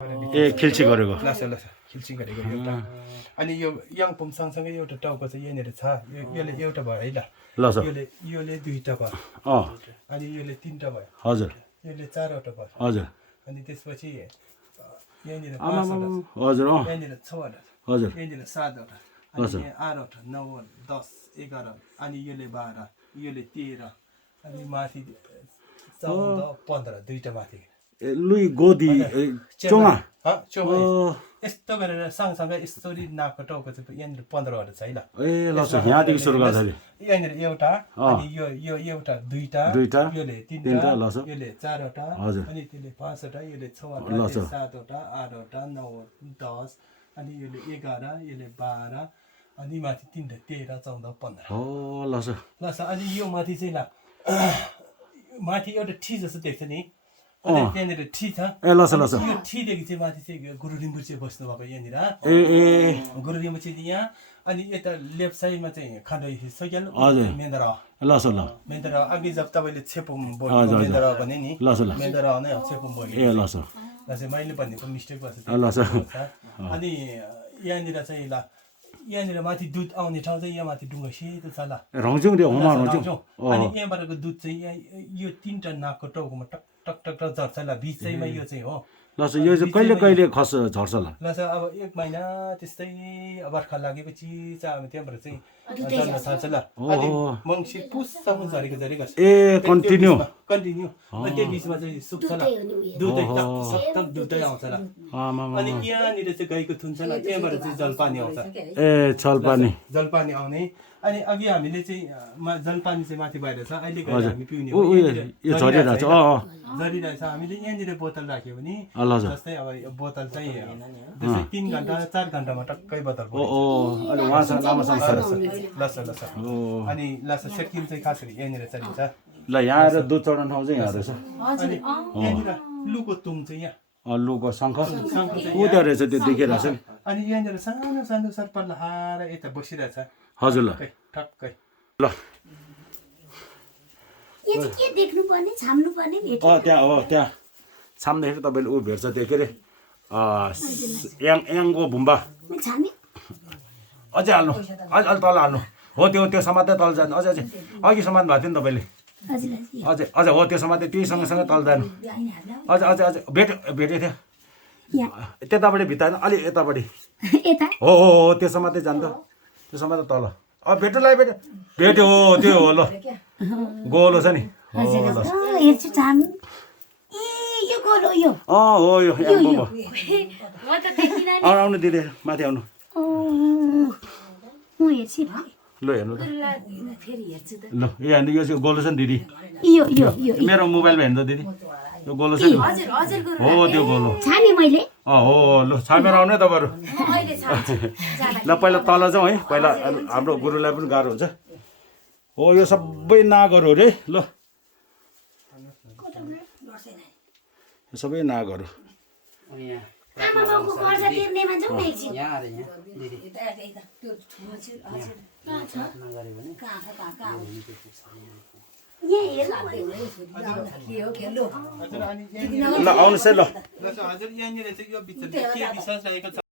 ए खिल्ची गरेको लस खिल्ची गरेको एउटा अनि यो याङपुम सँगसँगै एउटा टाउको चाहिँ यहाँनिर छ यसले एउटा भयो है ल योले दुईटा भयो अनि योले तीनटा भयो हजुर यसले चारवटा भयो हजुर अनि त्यसपछि यहाँनिर हजुर यहाँनिर 6वटा हजुर यहाँनिर 7वटा अनि यहाँ 8वटा 9 10 11 अनि योले 12 योले 13 अनि माथि 14 15 दुईटा माथि लुई गोदी चोमा यस्तो गरेर सँगसँगै यसरी नाकको टाउको चाहिँ यहाँनिर 15वटा छ है ल ए ल यहाँदेखि सुरु गर्दाखेरि यहाँनिर एउटा अनि यो एउटा दुईटा योले तीनटा योले चारवटा अनि त्यसले 5वटा योले 6वटा 7वटा 8वटा 9 10 अनि योले 11 योले 12 अनि माथि 3 13 14 15 हो ल अनि यो माथि चाहिँ ल माथि एउटा ठी जस्तो देख्छ नि त्यहाँनिर ठी छ यो ठीदेखि चाहिँ माथि चाहिँ गुरु रिम्बुचे बस्नु भएको यहाँनिर गुरु रिम्बुचे यहाँ अनि यता लेफ्ट साइडमा चाहिँ खाँदै सकिहाल मेन्दरा मेन्दरा अघि जब तपाईँले छेपुम बोल्नु मेन्दरा भने नि मेन्दरा नै छेपुम बोल्नु चाहिँ मैले भनेको मिस्टेक भएको अनि यहाँनिर चाहिँ ल यहाँनिर माथि दुध आउने ठाउँ चाहिँ यहाँ माथि डुङ्गा सेतो छ ल अनि यहाँबाटको दुध चाहिँ यहाँ यो 3टा नाकको टाउकोमा टक टक टक टक झर्छ ल बिचैमा यो चाहिँ हो ल यो चाहिँ कहिले कहिले खस झर्छ ल अब 1 महिना त्यस्तै बर्खा लागेपछि चाहिँ अब त्यहाँबाट चाहिँ झर्न थाल्छ ल अनि मङ्सिर पुससम्म झरेको ए कन्टिन्यू अनि त्यो बिचमा चाहिँ सुक्छ ल दुधै टक दुधै आउँछ ल अनि यहाँनिर चाहिँ गाईको थुन छ ल त्यहाँबाट चाहिँ जलपानी आउँछ ए जलपानी आउने अनि अघि हामीले चाहिँ जलपानी चाहिँ माथि बाहिर छ अहिले गएर हामी पिउने झरिरहेछ झरिरहेछ हामीले यहाँनिर बोतल राख्यो भने जस्तै अब बोतल चाहिँ 3 घन्टा 4 घन्टामा टक्कै बोतल अनि लासा सेकिम चाहिँ खास गरी यहाँनिर चलिन्छ ल यहाँ आएर दुध चढाउन ठाउँ चाहिँ यहाँ रहेछ अनि यहाँनिर लुको तुङ चाहिँ यहाँ लुको शङ्ख उता रहेछ त्यो देखिरहेछ अनि यहाँनिर सानो सानो सर्प लहाएर यता बसिरहेछ हजुर ल ठक्कै ल त्यहाँ हो त्यहाँ छाम्दाखेरि तपाईँले ऊ भेट्छ त्यो के अरे याङको भुम्बा अझै हाल्नु अलि तल हाल्नु हो त्यो समात्दै तल जानु अझै अघि समात्नु भएको थियो नि तपाईँले अझै हो त्यो समात्दै त्यही सँगसँगै तल जानु अझै भेटेको थियो त्यतापट्टि भित्ता अलि यतापट्टि हो त्यो समात्दै जानु त त्यो समात्दै तल भेट्यो हो त्यो हो ल गोलो छ नि हो यो आउनु दिदी माथि आउनु ल हेर्नु त ल हेर्नु यो चाहिँ गोलो छ नि दिदी मेरो मोबाइलमा हेर्नु त दिदी यो गोलो छ नि हो त्यो गोलो हो ल छामेर आउनु है तपाईँहरू ल पहिला तल जाउँ है पहिला हाम्रो गुरुलाई पनि गाह्रो हुन्छ हो यो सबै नागहरू रे ल सबै नागहरू ल आउनुहोस् है ल हजुर यहाँनिर चाहिँ यो भित्र के विश्वास रहेको छ